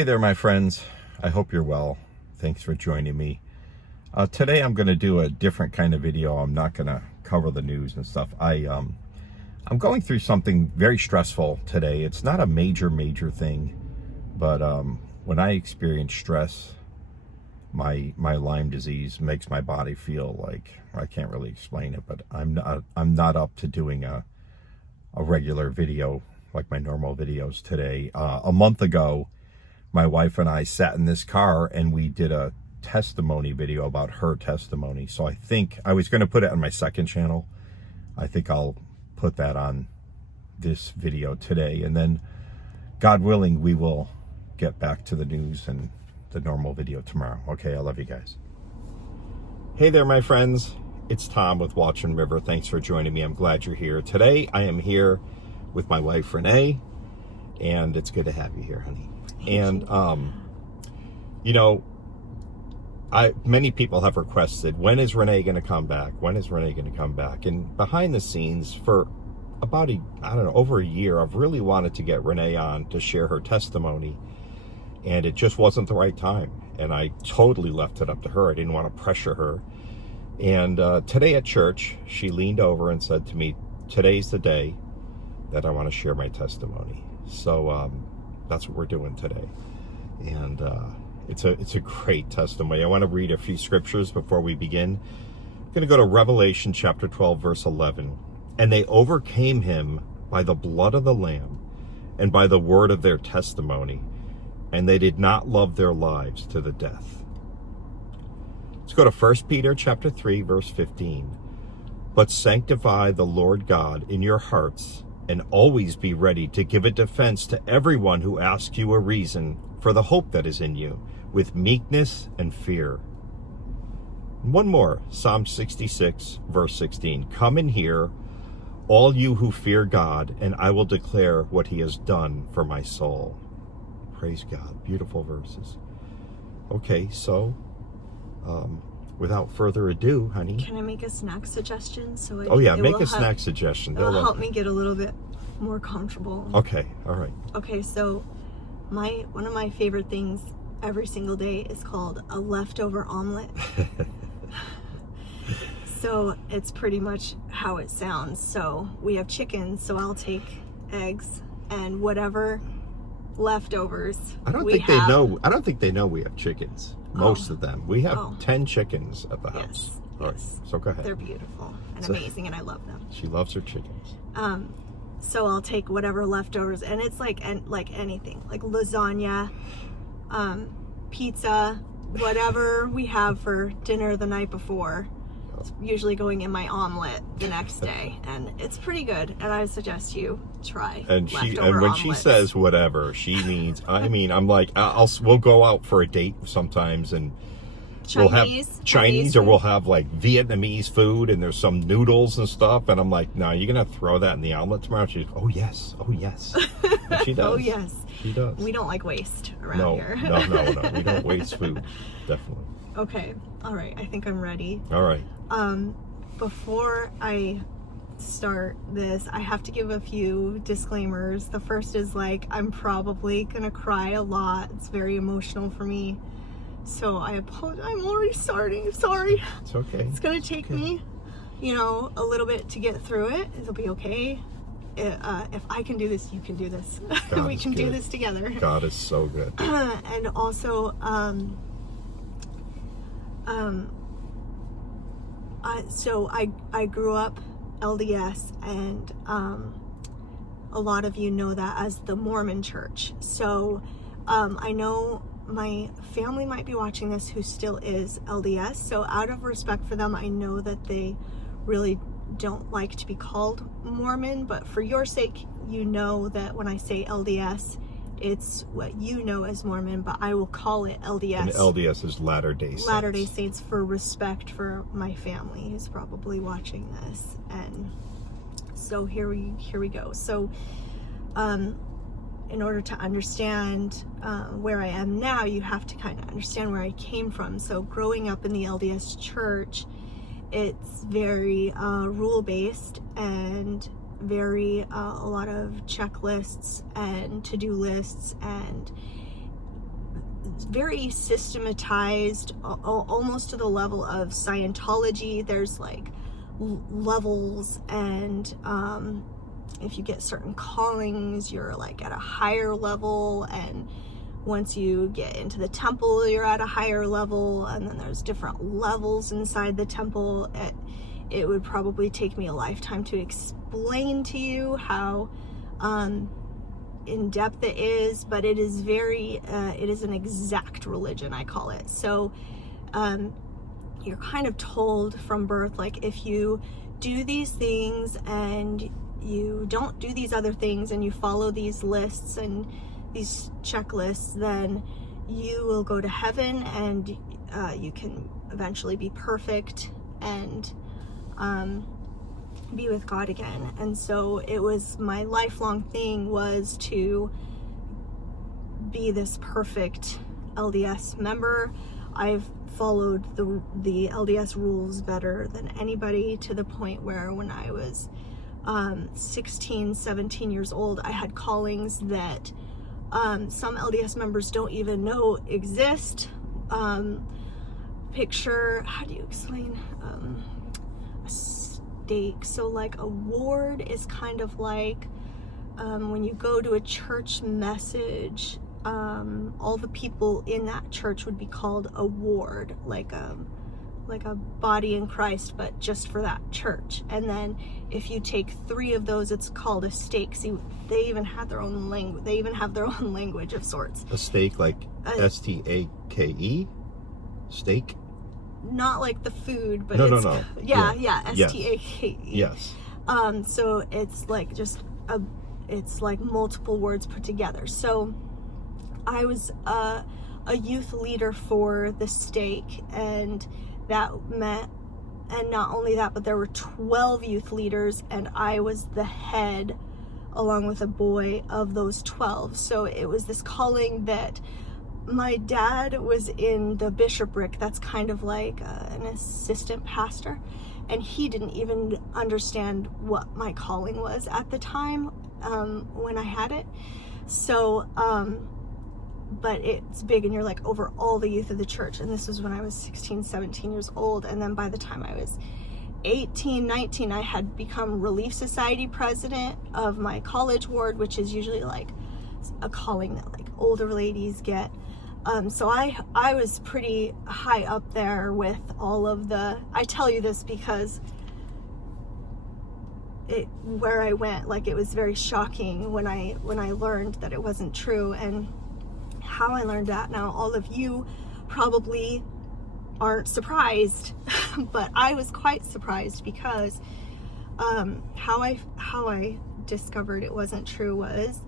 Hey there, my friends. I hope you're well. Thanks for joining me. Today I'm going to do a different kind of video. I'm not going to cover the news and stuff. I'm going through something very stressful today. It's not a major thing, but when I experience stress, my Lyme disease makes my body feel like, I can't really explain it, but I'm not up to doing a regular video like my normal videos today. A month ago, my wife and I sat in this car and we did a testimony video about her testimony. So I think I was going to put it on my second channel. I think I'll put that on this video today. And then, God willing, we will get back to the news and the normal video tomorrow. Okay, I love you guys. Hey there, my friends. It's Tom with Watchman River. Thanks for joining me. I'm glad you're here. Today, I am here with my wife, Renae. And it's good to have you here, honey. And, you know, many people have requested, when is Renae going to come back? When is Renae going to come back? And behind the scenes, for about over a year, I've really wanted to get Renae on to share her testimony. And it just wasn't the right time. And I totally left it up to her. I didn't want to pressure her. And today at church, she leaned over and said to me, today's the day that I want to share my testimony. So, that's what we're doing today. And it's a great testimony. I want to read a few scriptures before we begin. I'm going to go to Revelation chapter 12, verse 11. And they overcame him by the blood of the Lamb and by the word of their testimony, and they did not love their lives to the death. Let's go to 1 Peter chapter 3, verse 15. But sanctify the Lord God in your hearts, and always be ready to give a defense to everyone who asks you a reason for the hope that is in you, with meekness and fear. One more, Psalm 66, verse 16. Come and hear, all you who fear God, and I will declare what he has done for my soul. Praise God. Beautiful verses. Okay, so without further ado, honey. Can I make a snack suggestion? Make a snack suggestion. It'll help me get a little bit more comfortable. Okay, all right. Okay, so one of my favorite things every single day is called a leftover omelet. So it's pretty much how it sounds. So we have chicken, so I'll take eggs and whatever leftovers I don't think they know we have chickens. Most of them. We have 10 chickens at the house. Yes. All right, so go ahead. They're beautiful and amazing, and I love them. She loves her chickens. So I'll take whatever leftovers, and it's like anything, like lasagna, pizza, whatever we have for dinner the night before. It's usually going in my omelet the next day, and it's pretty good. And I suggest you try. And when she says whatever, she means. I'm like, we'll go out for a date sometimes, and we'll have Chinese or we'll have like Vietnamese food, and there's some noodles and stuff. And I'm like, no, you're gonna throw that in the omelet tomorrow? She's, oh yes. And she does. Oh yes. She does. We don't like waste around here. No. We don't waste food. Definitely. Okay. All right. I think I'm ready. All right. Before I start this, I have to give a few disclaimers. The first is I'm probably gonna cry a lot. It's very emotional for me. So I apologize. I'm already starting. Sorry. It's okay. It's gonna take me, a little bit to get through it. It'll be okay. If I can do this, you can do this. We can do this together. God is so good. And also, so I grew up LDS, and a lot of you know that as the Mormon church. So I know my family might be watching this who still is LDS. So out of respect for them, I know that they really don't like to be called Mormon, but for your sake, you know that when I say LDS, it's what you know as Mormon, but I will call it LDS. And LDS is Latter-day Saints. Latter-day Saints, for respect for my family who's probably watching this. And so here we go. So in order to understand where I am now, you have to kind of understand where I came from. So growing up in the LDS church, it's very rule-based and very, a lot of checklists and to-do lists, and very systematized, almost to the level of Scientology. There's like levels, and if you get certain callings, you're like at a higher level, and once you get into the temple, you're at a higher level, and then there's different levels inside the temple. It would probably take me a lifetime to explain to you how in depth it is, but it is very it is an exact religion, I call it. So you're kind of told from birth, like, if you do these things and you don't do these other things, and you follow these lists and these checklists, then you will go to heaven, and you can eventually be perfect and be with God again. And so it was, my lifelong thing was to be this perfect LDS member. I've followed the LDS rules better than anybody, to the point where when I was 16, 17 years old, I had callings that some LDS members don't even know exist. Picture, how do you explain a stake? So like a ward is kind of like when you go to a church message, all the people in that church would be called a ward, like a body in Christ, but just for that church. And then if you take 3 of those, it's called a stake. See, they even have their own language. They even have their own language of sorts. A stake, like S-T-A-K-E? Steak? Not like the food, but no. Yeah, Yes. S-T-A-K-E. Yes. So it's like just it's like multiple words put together. So I was a youth leader for the stake, and that meant, and not only that, but there were 12 youth leaders, and I was the head, along with a boy, of those 12. So it was this calling that my dad was in the bishopric. That's kind of like an assistant pastor, and he didn't even understand what my calling was at the time when I had it. So but it's big, and you're like over all the youth of the church. And this was when I was 16, 17 years old. And then by the time I was 18, 19, I had become Relief Society president of my college ward, which is usually like a calling that like older ladies get. So I was pretty high up there with all of the, I tell you this because where I went, like, it was very shocking when I learned that it wasn't true. And how I learned that, now all of you probably aren't surprised, but I was quite surprised, because how I discovered it wasn't true was,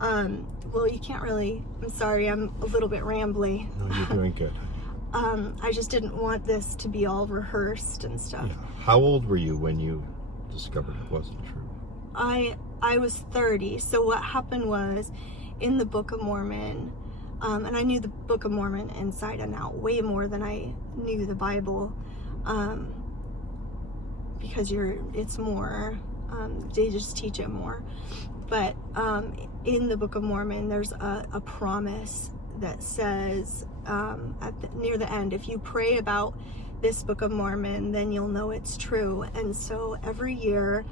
well, you can't really, I'm sorry, I'm a little bit rambly. No, you're doing good. I just didn't want this to be all rehearsed and stuff. Yeah. How old were you when you discovered it wasn't true? I was 30. So what happened was, in the Book of Mormon, and I knew the Book of Mormon inside and out way more than I knew the Bible, because it's more, they just teach it more. But in the Book of Mormon, there's a promise that says, near the end, if you pray about this Book of Mormon, then you'll know it's true. And so every year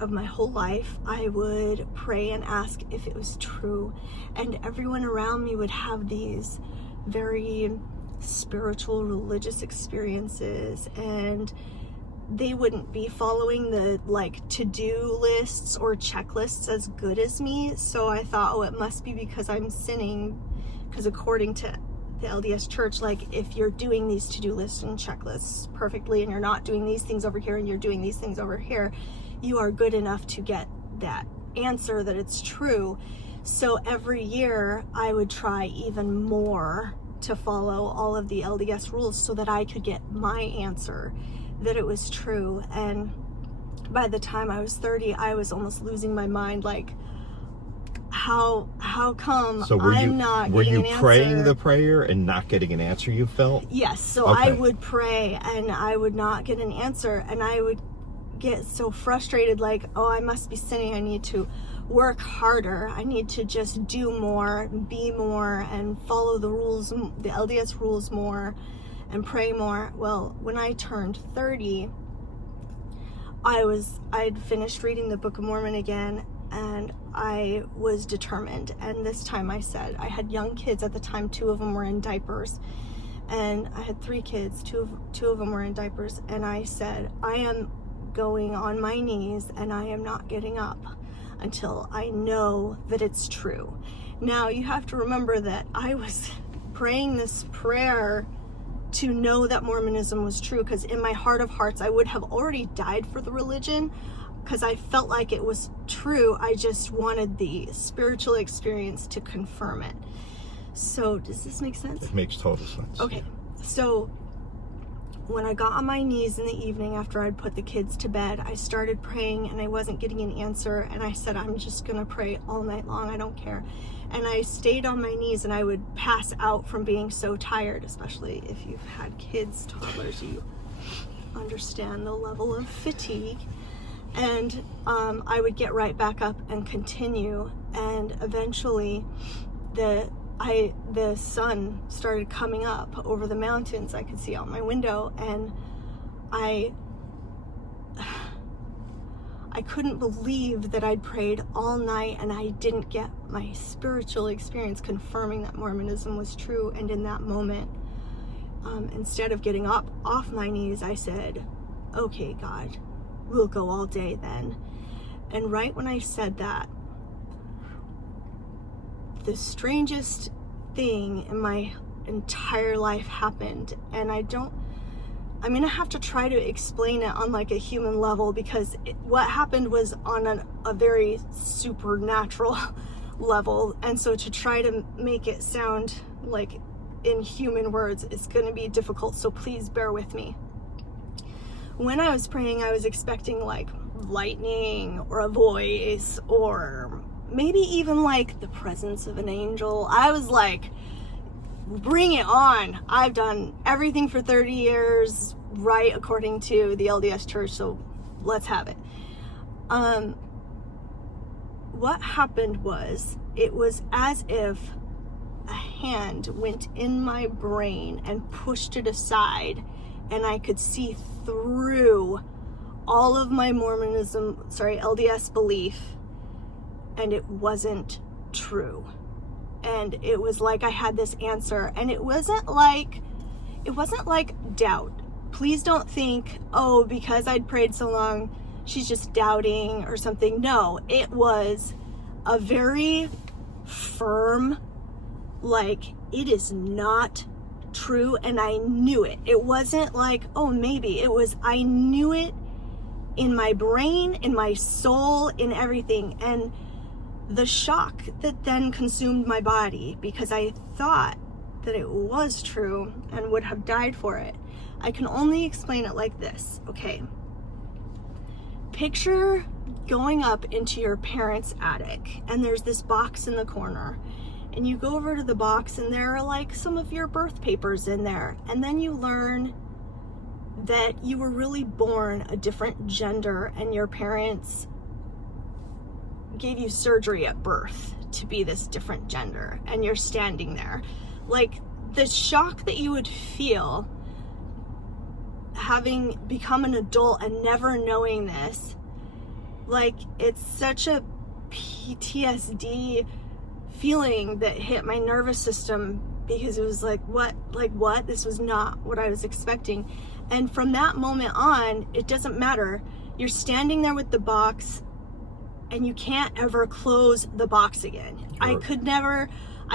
of my whole life, I would pray and ask if it was true. And everyone around me would have these very spiritual, religious experiences, and they wouldn't be following the like to-do lists or checklists as good as me. So I thought, oh, it must be because I'm sinning, because according to the LDS church, like, if you're doing these to-do lists and checklists perfectly, and you're not doing these things over here and you're doing these things over here, you are good enough to get that answer that it's true. So every year I would try even more to follow all of the LDS rules so that I could get my answer that it was true. And by the time I was 30, I was almost losing my mind, like, how come I'm not getting an answer? Were you praying the prayer and not getting an answer, you felt? Yes. So okay. I would pray and I would not get an answer, and I would get so frustrated, like, oh, I must be sinning. I need to work harder. I need to just do more, be more, and follow the rules, the LDS rules more, and pray more. Well, when I turned 30, I'd finished reading the Book of Mormon again, and I was determined. And this time I said, I had young kids at the time, 2 of them were in diapers, and I had 3 kids, two of them were in diapers, and I said, I am going on my knees and I am not getting up until I know that it's true. Now, you have to remember that I was praying this prayer to know that Mormonism was true, because in my heart of hearts, I would have already died for the religion, because I felt like it was true. I just wanted the spiritual experience to confirm it. So, does this make sense? It makes total sense. Okay, so when I got on my knees in the evening after I'd put the kids to bed, I started praying and I wasn't getting an answer, and I said, I'm just gonna pray all night long, I don't care. And I stayed on my knees, and I would pass out from being so tired, especially if you've had kids, toddlers, you understand the level of fatigue. And I would get right back up and continue, and eventually the sun started coming up over the mountains. I could see out my window, and I couldn't believe that I'd prayed all night and I didn't get my spiritual experience confirming that Mormonism was true. And in that moment, instead of getting up off my knees, I said, okay, God, we'll go all day then. And right when I said that, the strangest thing in my entire life happened. And I'm gonna have to try to explain it on like a human level, because what happened was on a very supernatural level. And so to try to make it sound like in human words, it's gonna be difficult. So please bear with me. When I was praying, I was expecting like lightning or a voice, or maybe even like the presence of an angel. I was like, bring it on. I've done everything for 30 years right according to the LDS church, so let's have it. What happened was, it was as if a hand went in my brain and pushed it aside, and I could see through all of my LDS belief, and it wasn't true. And it was like I had this answer, and it wasn't like doubt. Please don't think, oh, because I'd prayed so long, she's just doubting or something. No, it was a very firm, like, it is not true, and I knew it. It wasn't like, oh, maybe. It was, I knew it in my brain, in my soul, in everything. And the shock that then consumed my body, because I thought that it was true and would have died for it, I can only explain it like this, okay? Picture going up into your parents' attic, and there's this box in the corner, and you go over to the box, and there are like some of your birth papers in there, and then you learn that you were really born a different gender, and your parents gave you surgery at birth to be this different gender, and you're standing there. Like, the shock that you would feel having become an adult and never knowing this, like, it's such a PTSD feeling that hit my nervous system, because it was like, what? This was not what I was expecting. And from that moment on, it doesn't matter. You're standing there with the box, and you can't ever close the box again. Sure. I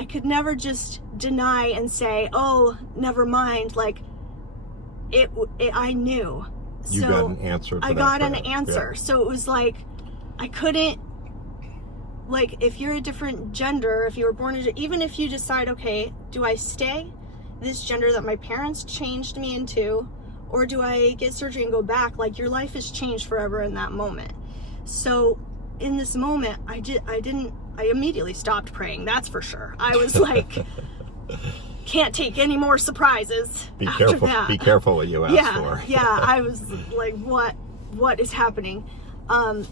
could never just deny and say, oh, never mind. Like, I knew. You got an answer. I got an answer. Yeah. So it was like, I couldn't, like, if you're a different gender, if you were born, even if you decide, okay, do I stay this gender that my parents changed me into, or do I get surgery and go back? Like, your life has changed forever in that moment. So in this moment, I immediately stopped praying, that's for sure. I was like, can't take any more surprises. Be careful what you ask for. Yeah, I was like, what what is happening?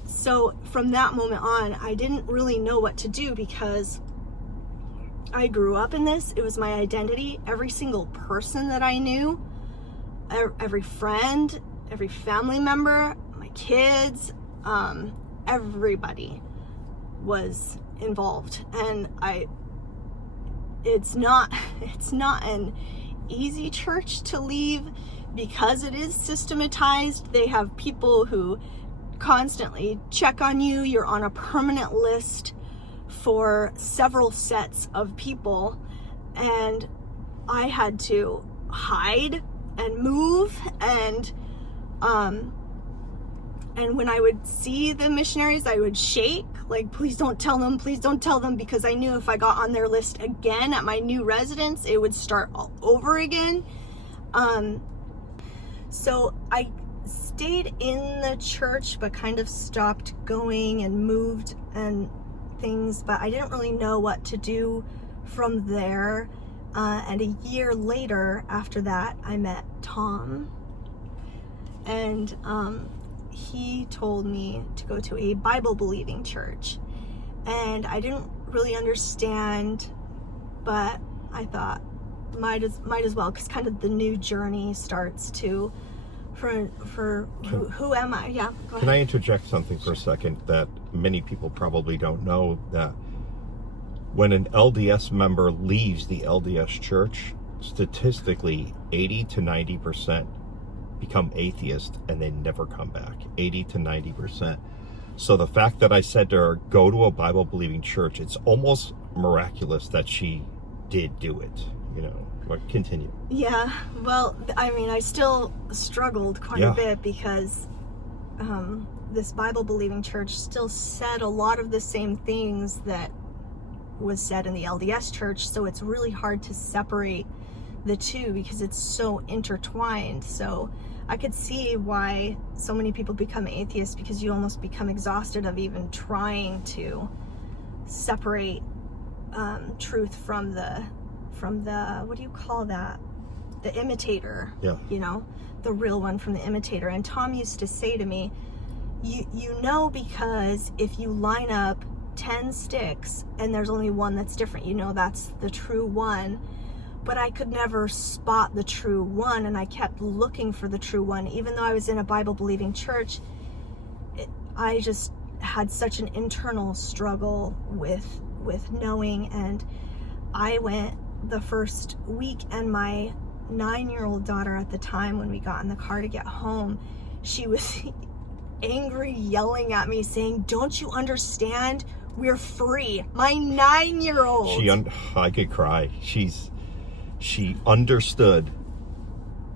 So from that moment on, I didn't really know what to do because I grew up in this. It was my identity. Every single person that I knew, every friend, every family member, my kids, everybody was involved. And it's not an easy church to leave because it is systematized. They have people who constantly check on you. You're on a permanent list for several sets of people, and I had to hide and move, and when I would see the missionaries, I would shake, like, please don't tell them, because I knew if I got on their list again at my new residence, it would start all over again. So I stayed in the church, but kind of stopped going and moved and things, but I didn't really know what to do from there. And a year later after that, I met Tom, and he told me to go to a Bible believing church, and I didn't really understand, but I thought might as well, because kind of the new journey starts to for who am I? Yeah, go ahead. Can I interject something for a second that many people probably don't know? That when an LDS member leaves the LDS church, statistically 80 to 90% become atheist and they never come back. 80 to 90%. So the fact that I said to her, go to a Bible believing church, it's almost miraculous that she did do it, you know. Continue. Yeah, well, I mean, I still struggled quite a bit because this Bible believing church still said a lot of the same things that was said in the LDS church, so it's really hard to separate the two because it's so intertwined. So I could see why so many people become atheists, because you almost become exhausted of even trying to separate truth from the what do you call that? The imitator. Yeah. You know, the real one from the imitator. And Tom used to say to me, you know, because if you line up 10 sticks and there's only one that's different, you know that's the true one. But I could never spot the true one, and I kept looking for the true one. Even though I was in a Bible believing church, I just had such an internal struggle with knowing. And I went the first week, and my 9-year-old daughter at the time, when we got in the car to get home, she was angry, yelling at me, saying, "Don't you understand? We're free." My 9-year-old. I could cry. She understood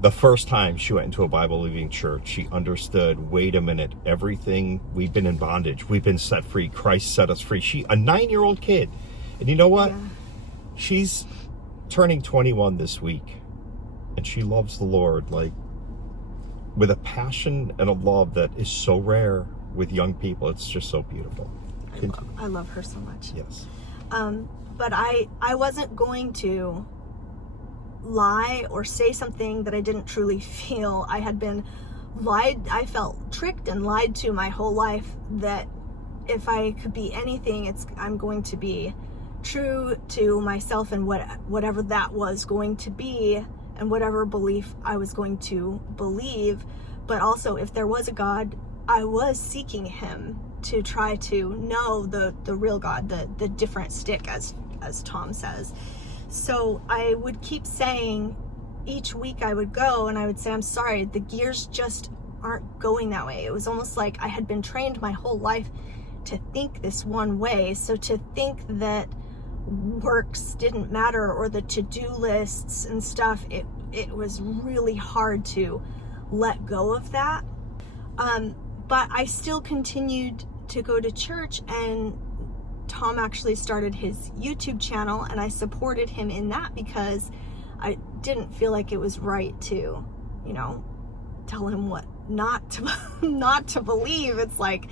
the first time she went into a Bible believing church. She understood, wait a minute, everything, we've been in bondage, we've been set free, Christ set us free. A 9-year-old kid. And you know what? Yeah. She's turning 21 this week, and she loves the Lord, like, with a passion and a love that is so rare with young people. It's just so beautiful. I love her so much. Yes. But I wasn't going to lie or say something that I didn't truly feel. I felt tricked and lied to my whole life, that if I could be anything, I'm going to be true to myself and whatever that was going to be, and whatever belief I was going to believe. But also, if there was a God, I was seeking him to try to know the real God, the different stick, as Tom says. So I would keep saying, each week I would go and I would say, I'm sorry, the gears just aren't going that way. It was almost like I had been trained my whole life to think this one way. So to think that works didn't matter, or the to-do lists and stuff, it was really hard to let go of that. But I still continued to go to church, and Tom actually started his YouTube channel, and I supported him in that because I didn't feel like it was right to, you know, tell him what not to believe. It's like,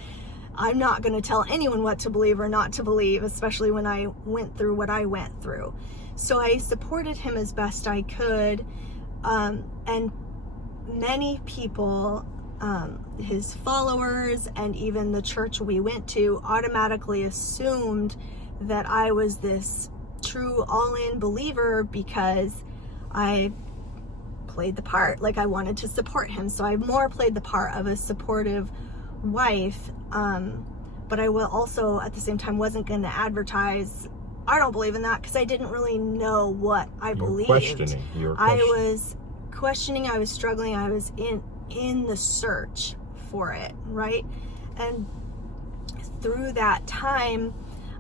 I'm not going to tell anyone what to believe or not to believe, especially when I went through what I went through. So I supported him as best I could. And many people his followers and even the church we went to automatically assumed that I was this true all-in believer because I played the part, like I wanted to support him. So I more played the part of a supportive wife, but I will also at the same time wasn't going to advertise I don't believe in that, because I didn't really know what I believed. Questioning. I was questioning, I was struggling, I was in the search for it, right? And through that time,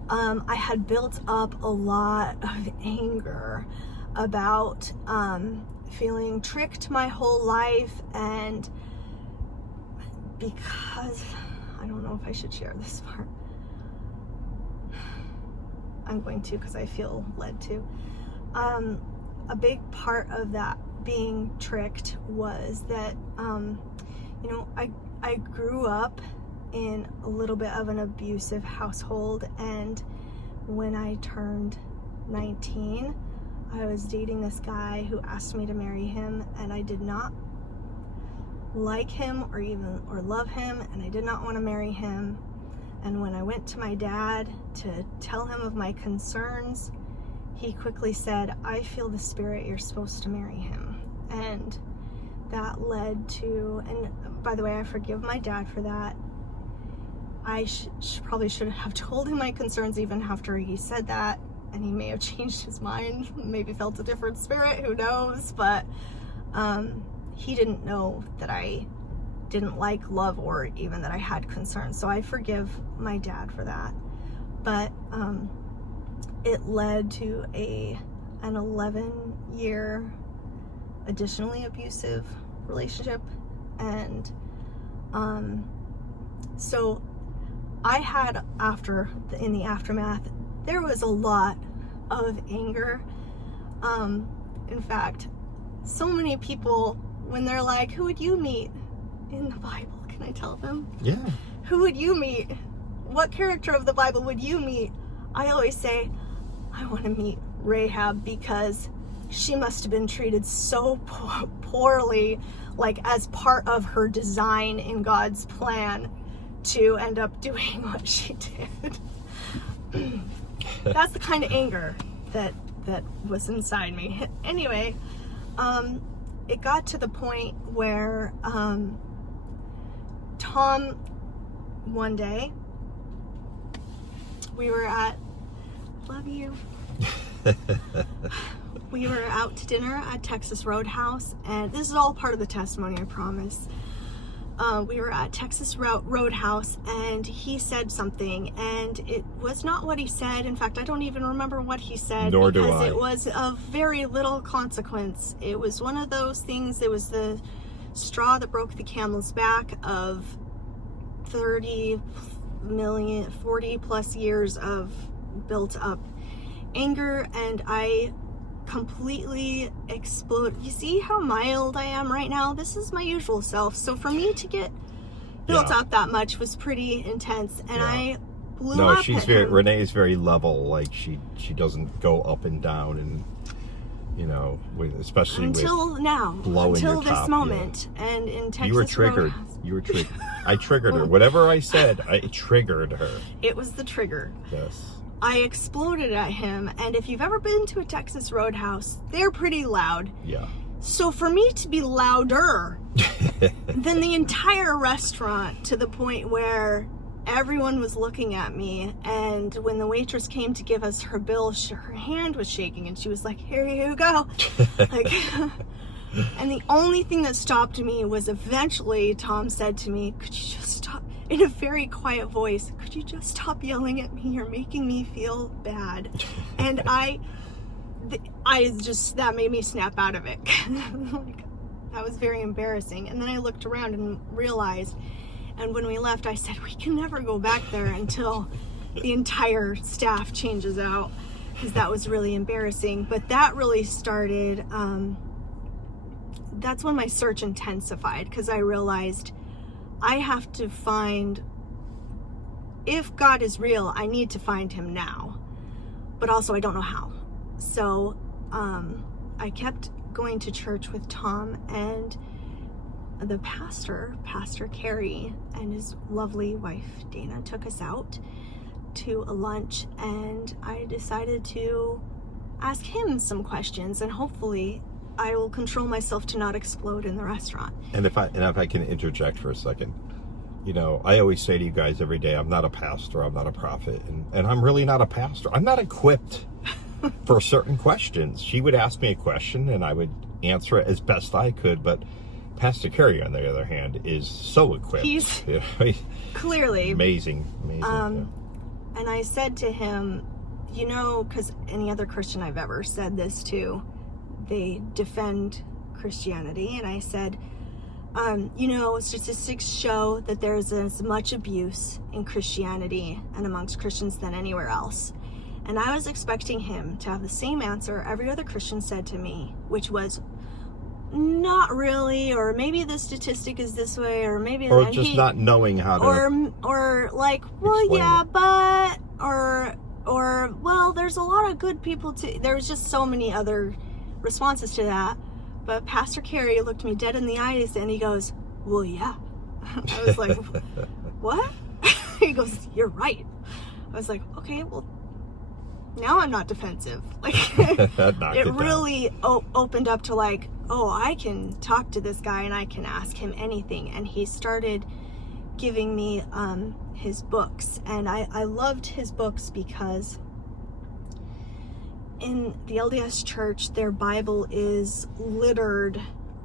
I had built up a lot of anger about feeling tricked my whole life, and because I don't know if I should share this part. I'm going to, because I feel led to. A big part of that being tricked was that you know, I grew up in a little bit of an abusive household, and when I turned 19, I was dating this guy who asked me to marry him, and I did not like him or love him, and I did not want to marry him. And when I went to my dad to tell him of my concerns, he quickly said, I feel the spirit, you're supposed to marry him. And that led to, and by the way, I forgive my dad for that. I probably should have told him my concerns even after he said that, and he may have changed his mind, maybe felt a different spirit, who knows, but he didn't know that I didn't like, love, or even that I had concerns. So I forgive my dad for that. But it led to an 11-year additionally abusive relationship. And so I had, in the aftermath, there was a lot of anger. In fact, so many people, when they're like, who would you meet in the Bible? Can I tell them? Yeah. Who would you meet? What character of the Bible would you meet? I always say, I want to meet Rahab, because she must have been treated so poorly, like as part of her design in God's plan to end up doing what she did. That's the kind of anger that was inside me. Anyway, it got to the point where Tom, one day, we were at, love you, we were out to dinner at Texas Roadhouse, and this is all part of the testimony, I promise. We were at Texas Roadhouse, and he said something, and it was not what he said. In fact, I don't even remember what he said. Nor do I. Because it was of very little consequence. It was one of those things, it was the straw that broke the camel's back of 40 plus years of built up anger, and I completely explode. You see how mild I am right now? This is my usual self. So for me to get built up that much was pretty intense, and I blew up. No, she's Renae is very level. Like she doesn't go up and down, and you know, especially until with now, blowing until your top, this moment, and in Texas. You were triggered. You were triggered. I triggered her. Whatever I said, I triggered her. It was the trigger. Yes. I exploded at him, and if you've ever been to a Texas Roadhouse, they're pretty loud. Yeah. So for me to be louder than the entire restaurant, to the point where everyone was looking at me, and when the waitress came to give us her bill, her hand was shaking, and she was like, here you go. Like, and the only thing that stopped me was eventually Tom said to me, could you just stop? In a very quiet voice, could you just stop yelling at me? You're making me feel bad. And I just, that made me snap out of it. Like, that was very embarrassing. And then I looked around and realized, and when we left, I said, we can never go back there until the entire staff changes out, because that was really embarrassing. But that really started, that's when my search intensified, because I realized I have to find, if God is real, I need to find him now, but also I don't know how. So I kept going to church with Tom, and the pastor, Pastor Carey, and his lovely wife Dana took us out to a lunch, and I decided to ask him some questions, and hopefully I will control myself to not explode in the restaurant. And if I can interject for a second, you know, I always say to you guys every day, I'm not a pastor, I'm not a prophet, and I'm really not a pastor. I'm not equipped for certain questions. She would ask me a question and I would answer it as best I could, but Pastor Carey, on the other hand, is so equipped. He's clearly amazing. And I said to him, you know, because any other Christian I've ever said this to, they defend Christianity, and I said, you know, statistics show that there's as much abuse in Christianity and amongst Christians than anywhere else. And I was expecting him to have the same answer every other Christian said to me, which was, not really, or maybe the statistic is this way, or maybe, or just not knowing how to, or like, well, yeah, but, or well, there's a lot of good people too. There was just so many other responses to that. But Pastor Carey looked me dead in the eyes and he goes, well, yeah. I was like, what? He goes, you're right. I was like, okay, well, now I'm not defensive. Like, it really opened up to like, oh, I can talk to this guy and I can ask him anything. And he started giving me his books. And I loved his books because in the LDS church, their Bible is littered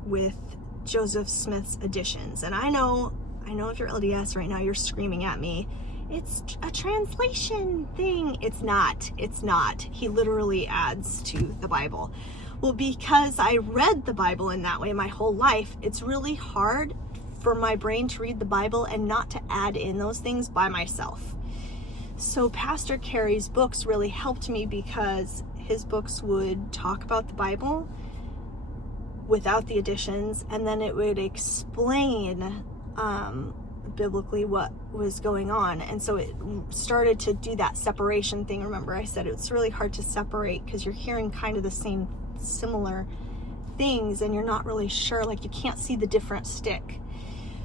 with Joseph Smith's editions. And I know if you're LDS right now, you're screaming at me, it's a translation thing. It's not. He literally adds to the Bible. Well, because I read the Bible in that way my whole life, it's really hard for my brain to read the Bible and not to add in those things by myself. So Pastor Carey's books really helped me because his books would talk about the Bible without the additions, and then it would explain biblically what was going on. And so it started to do that separation thing. Remember, I said it's really hard to separate because you're hearing kind of the same similar things and you're not really sure, like you can't see the different stick.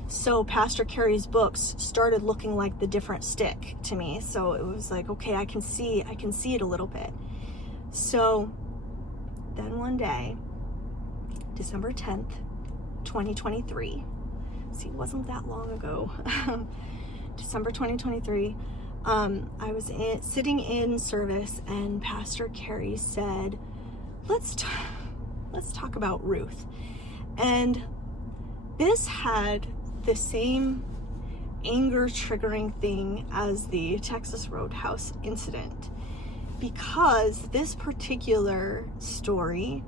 So Pastor Carey's books started looking like the different stick to me. So it was like, okay, I can see it a little bit. So then one day, December 10th, 2023, see, it wasn't that long ago, December 2023, I was sitting in service and Pastor Carey said, let's talk about Ruth. And this had the same anger triggering thing as the Texas Roadhouse incident, because this particular story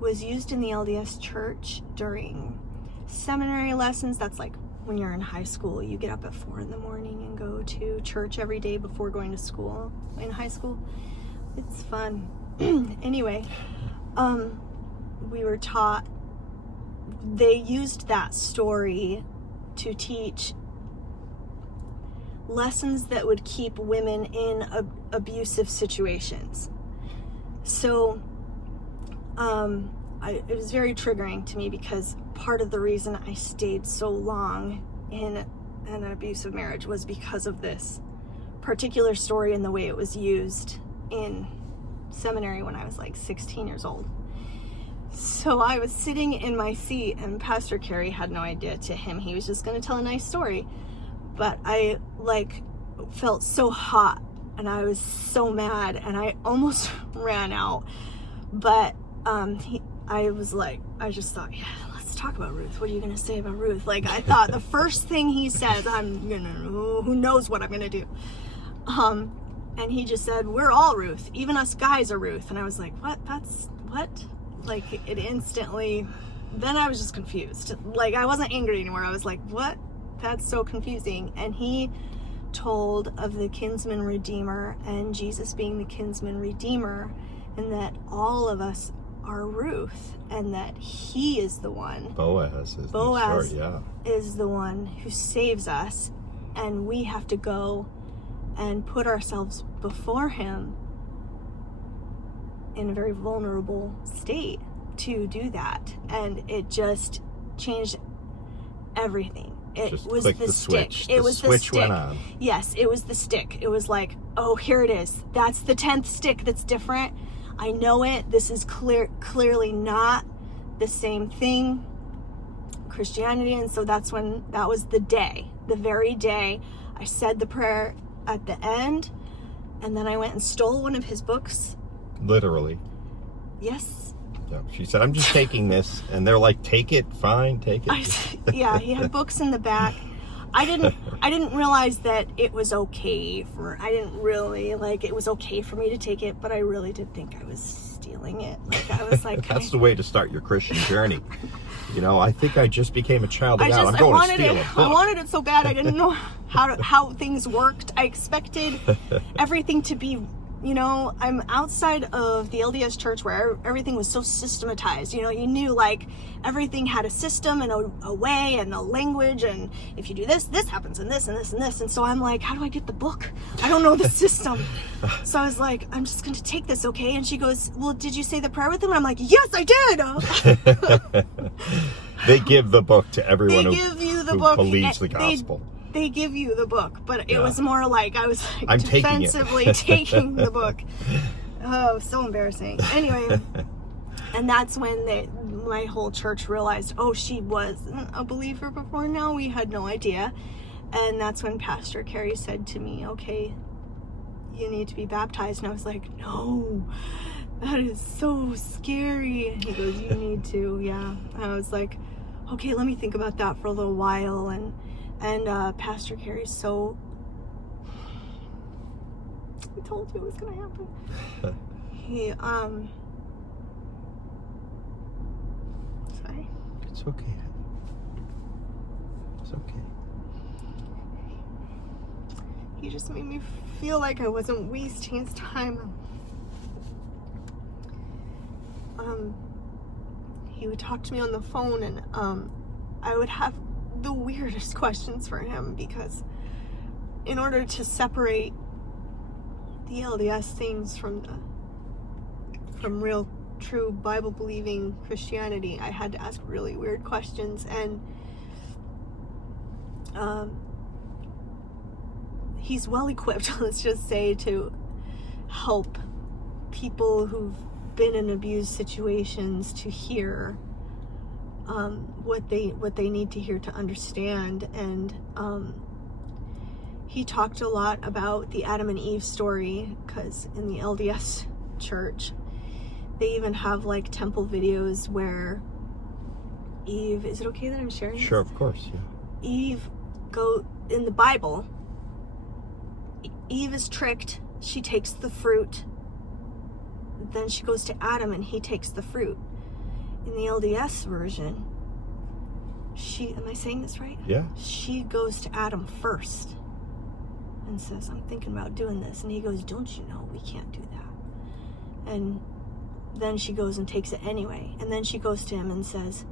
was used in the LDS church during seminary lessons. That's like when you're in high school, you get up at 4 a.m. and go to church every day before going to school in high school. It's fun. Anyway, we were taught, they used that story to teach lessons that would keep women in abusive situations. So it was very triggering to me because part of the reason I stayed so long in an abusive marriage was because of this particular story and the way it was used in seminary when I was like 16 years old. So I was sitting in my seat and Pastor Carey had no idea. To him, he was just going to tell a nice story. But I like felt so hot and I was so mad and I almost ran out. But I was like, I just thought, yeah, let's talk about Ruth. What are you going to say about Ruth? Like, I thought the first thing he said, who knows what I'm going to do. And he just said, we're all Ruth. Even us guys are Ruth. And I was like, what? Like, it instantly, then I was just confused. Like, I wasn't angry anymore. I was like, what? That's so confusing. And he told of the kinsman redeemer and Jesus being the kinsman redeemer, and that all of us are Ruth, and that he is the one. Boaz is the one who saves us, and we have to go and put ourselves before him in a very vulnerable state to do that. And it just changed everything. It Just was click the stick. switch. It The was the switch stick. went on. Yes, it was the stick. It was like, oh, here it is. That's the 10th stick that's different. I know it. This is clearly not the same thing, Christianity. And so that was the day, the very day I said the prayer at the end, and then I went and stole one of his books. Literally. Yes. Yeah. She said, I'm just taking this. And they're like, take it, fine, take it. Yeah, he had books in the back. I didn't realize that it was okay it was okay for me to take it, but I really did think I was stealing it. Like, I was like, that's the way to start your Christian journey. You know, I think I just became a child of God. I'm going to steal a book. I wanted it so bad. I didn't know how things worked. I expected everything to be, you know, I'm outside of the LDS church where everything was so systematized. You know, you knew like everything had a system and a way and a language, and if you do this, this happens, and this and this and this. And so I'm like, how do I get the book? I don't know the system. So I was like, I'm just going to take this, okay? And she goes, well, did you say the prayer with him? And I'm like, yes, I did. They give the book to everyone who believes the They gospel. They give you the book, but it was more like I was like I'm defensively taking the book. Oh, so embarrassing. Anyway, and that's when my whole church realized, oh, she wasn't a believer before. Now we had no idea. And that's when Pastor Carey said to me, okay, you need to be baptized. And I was like, no, that is so scary. And he goes, you need to. Yeah. And I was like, okay, let me think about that for a little while. And Pastor Carey's so, I told you it was gonna happen. He sorry. It's okay. It's okay. He just made me feel like I wasn't wasting his time. He would talk to me on the phone, and I would have the weirdest questions for him, because in order to separate the LDS things from real true Bible believing Christianity, I had to ask really weird questions. And he's well equipped, let's just say, to help people who've been in abused situations to hear what they need to hear to understand. And he talked a lot about the Adam and Eve story, because in the LDS church they even have like temple videos where Eve, is it okay that I'm sharing this? Sure, of course, yeah. Eve in the Bible, Eve is tricked, she takes the fruit, then she goes to Adam and he takes the fruit. In the LDS version, am I saying this right? Yeah. She goes to Adam first and says, I'm thinking about doing this. And he goes, don't you know we can't do that? And then she goes and takes it anyway. And then she goes to him and says,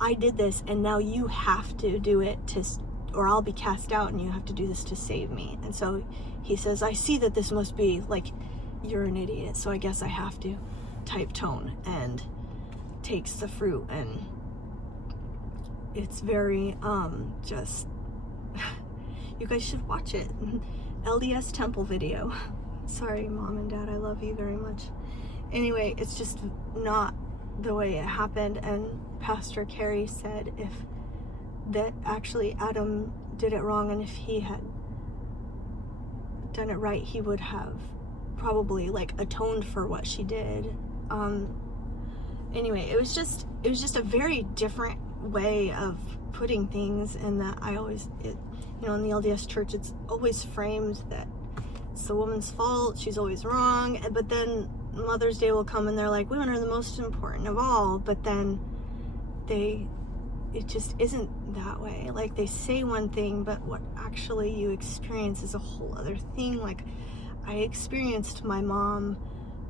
I did this, and now you have to do it or I'll be cast out, and you have to do this to save me. And so he says, I see that this must be like, you're an idiot, so I guess I have to, type tone, and takes the fruit. And it's very just you guys should watch it. LDS temple video. Sorry, Mom and Dad, I love you very much. Anyway, it's just not the way it happened. And Pastor Carey said that actually Adam did it wrong, and if he had done it right, he would have probably like atoned for what she did. Anyway, it was just a very different way of putting things, and that in the LDS church, it's always framed that it's the woman's fault, she's always wrong. But then Mother's Day will come and they're like, women are the most important of all. But then it just isn't that way. Like, they say one thing, but what actually you experience is a whole other thing. Like, I experienced my mom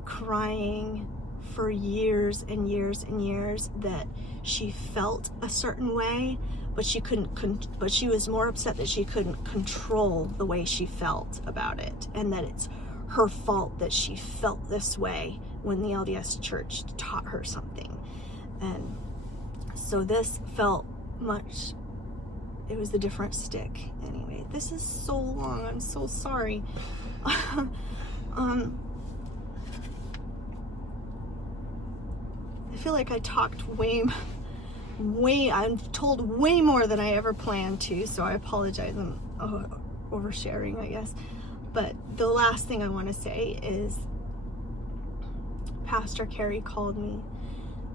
crying for years and years and years that she felt a certain way, but she was more upset that she couldn't control the way she felt about it, and that it's her fault that she felt this way when the LDS church taught her something. And so this felt much it was the different stick. Anyway, this is so long. I'm so sorry. I feel like I talked I'm told way more than I ever planned to, so I apologize. I'm oversharing, I guess. But the last thing I want to say is Pastor Kerry called me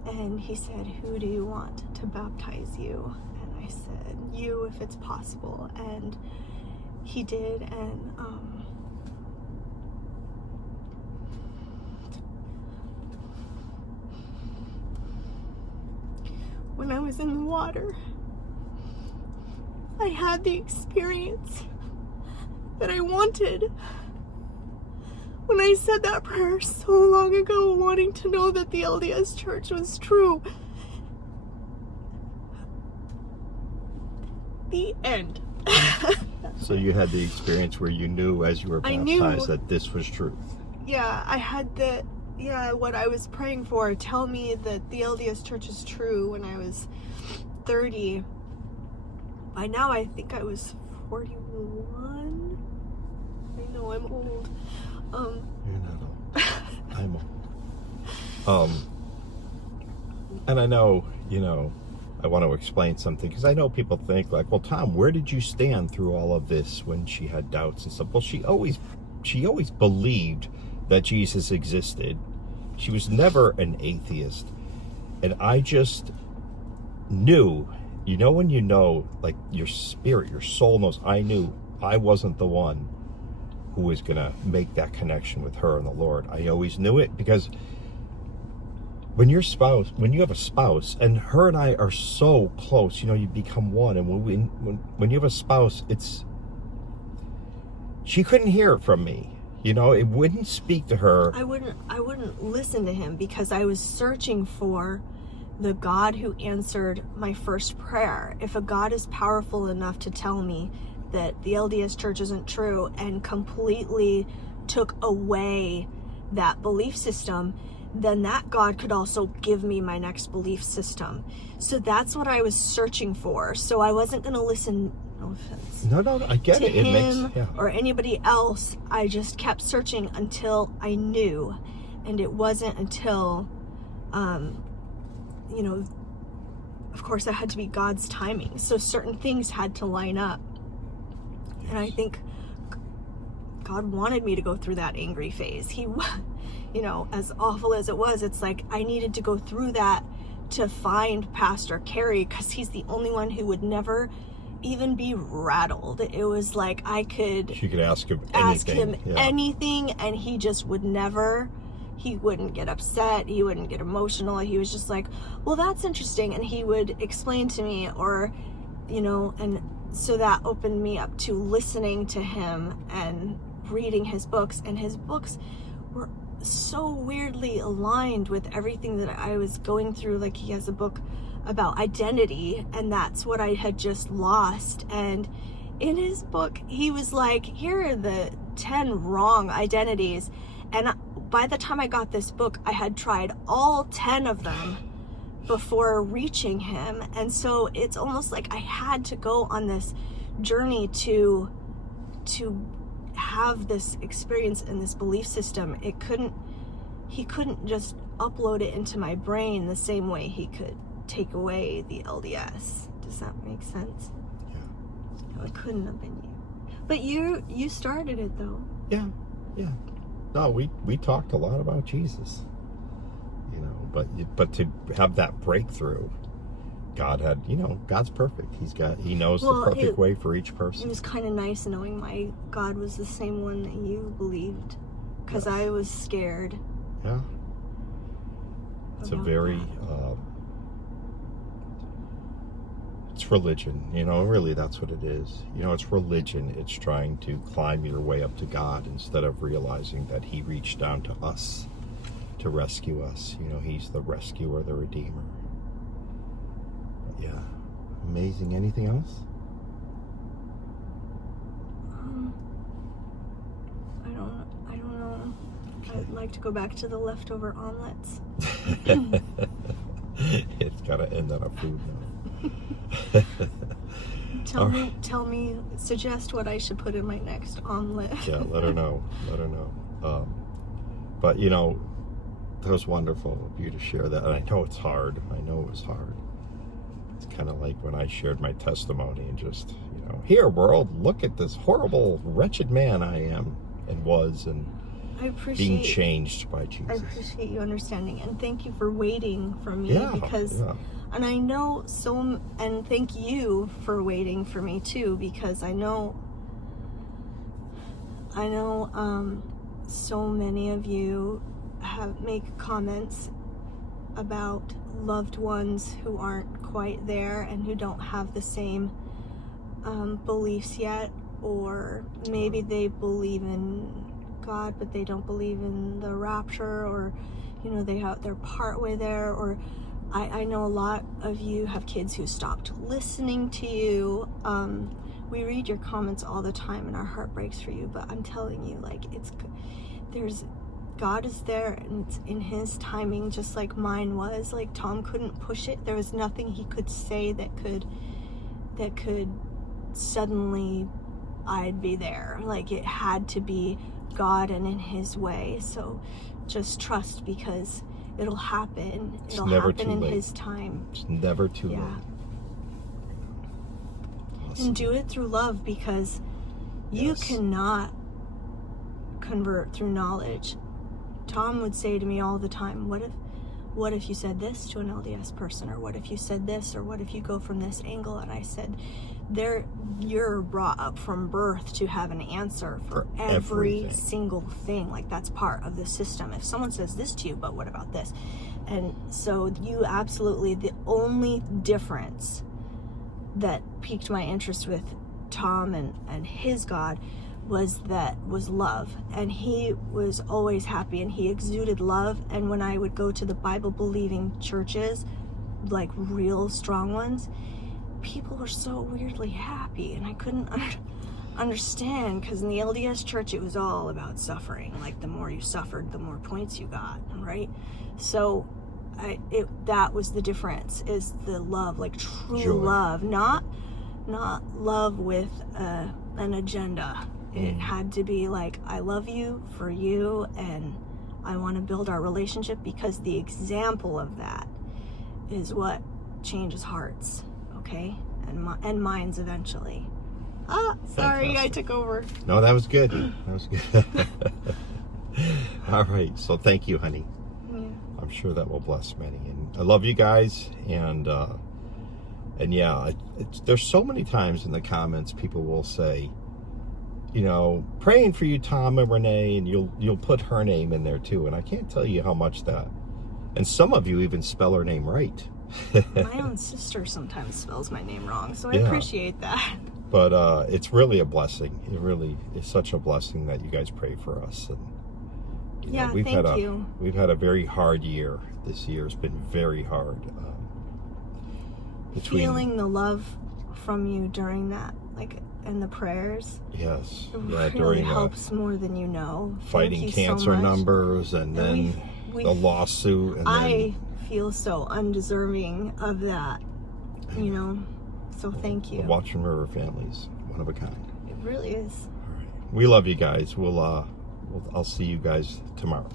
and he said, "Who do you want to baptize you?" And I said, "You, if it's possible." And he did, and when I was in the water, I had the experience that I wanted. When I said that prayer so long ago, wanting to know that the LDS Church was true. The end. So you had the experience where you knew as you were baptized that this was truth. Yeah, I had what I was praying for. Tell me that the LDS Church is true when I was 30. By now I think I was 41. I know I'm old. You're not old. I'm old. And I know, I want to explain something because I know people think like, well, Tom, where did you stand through all of this when she had doubts and stuff? Well, she always believed that Jesus existed. She was never an atheist. And I just knew, when you know, like your spirit, your soul knows, I knew I wasn't the one who was going to make that connection with her and the Lord. I always knew it because when you have a spouse, and her and I are so close, you become one. And when you have a spouse, she couldn't hear it from me. It wouldn't speak to her. I wouldn't listen to him because I was searching for the God who answered my first prayer. If a God is powerful enough to tell me that the LDS Church isn't true and completely took away that belief system, then that God could also give me my next belief system. So that's what I was searching for. So I wasn't going to listen, no offense, no, I get to it. him or anybody else. I just kept searching until I knew. And it wasn't until, of course, that had to be God's timing. So certain things had to line up. And I think God wanted me to go through that angry phase. He, as awful as it was, it's like I needed to go through that to find Pastor Kerry because he's the only one who would never even be rattled. It was like she could ask him anything and he just would never, he wouldn't get upset, he wouldn't get emotional. He was just like, well, that's interesting. And he would explain to me and so that opened me up to listening to him and reading his books. And his books were so weirdly aligned with everything that I was going through. Like he has a book about identity, and that's what I had just lost. And in his book, he was like, here are the 10 wrong identities. And by the time I got this book, I had tried all 10 of them before reaching him. And so it's almost like I had to go on this journey to have this experience in this belief system. He couldn't just upload it into my brain the same way he could take away the LDS. Does that make sense? Yeah. No, it couldn't have been you. But you started it though. Yeah. No, we talked a lot about Jesus. But to have that breakthrough, God had, God's perfect. He knows the perfect way for each person. It was kind of nice knowing my God was the same one that you believed, because I was scared. Yeah. It's a very, it's religion, really that's what it is. It's religion. It's trying to climb your way up to God instead of realizing that he reached down to us to rescue us. He's the rescuer, the redeemer. But yeah, amazing. Anything else? I don't know. Okay. I'd like to go back to the leftover omelets. It's gotta end on a food note. Tell me, suggest what I should put in my next omelet. Yeah, let her know. But that was wonderful of you to share that. And I know it's hard. I know it was hard. It's kind of like when I shared my testimony and just, here world, look at this horrible, wretched man I am and was, and being changed by Jesus. I appreciate you understanding, and thank you for waiting for me, because and I know and thank you for waiting for me too, because I know so many of you make comments about loved ones who aren't quite there and who don't have the same beliefs yet, or maybe they believe in God but they don't believe in the rapture, or they're partway there, or I know a lot of you have kids who stopped listening to you. We read your comments all the time and our heart breaks for you, but I'm telling you, like, God is there, and it's in his timing, just like mine was. Like, Tom couldn't push it. There was nothing he could say that could suddenly I'd be there. Like, it had to be God and in his way. So just trust, because it'll happen. It'll happen in his time. It's never too late. Awesome. And do it through love, because you cannot convert through knowledge. Tom would say to me all the time, what if you said this to an LDS person, or what if you said this, or what if you go from this angle? And I said, you're brought up from birth to have an answer for every single thing. Like, that's part of the system. If someone says this to you, but what about this? And so you absolutely, the only difference that piqued my interest with Tom and his God was love, and he was always happy, and he exuded love. And when I would go to the Bible believing churches, like real strong ones, people were so weirdly happy, and I couldn't understand, because in the LDS church it was all about suffering. Like, the more you suffered, the more points you got, right? So that was the difference, is the love, like true joy. Love, not love with an agenda. It had to be like, I love you for you, and I want to build our relationship, because the example of that is what changes hearts, okay? And minds eventually. Sorry, I took over. No, that was good. That was good. All right, so thank you, honey. Yeah. I'm sure that will bless many. And I love you guys, and yeah, there's so many times in the comments people will say, praying for you, Tom and Renae, and you'll put her name in there too. And I can't tell you how much that, and some of you even spell her name right. My own sister sometimes spells my name wrong, so I appreciate that. But it's really a blessing. It really is such a blessing that you guys pray for us. And thank you. We've had a very hard year. This year has been very hard. Feeling the love from you during that, like, and the prayers. Yes. It really helps more than you know. Fighting cancer numbers, and then the lawsuit. And I feel so undeserving of that, so thank you. The Watchman River family's one of a kind. It really is. All right. We love you guys. I'll see you guys tomorrow.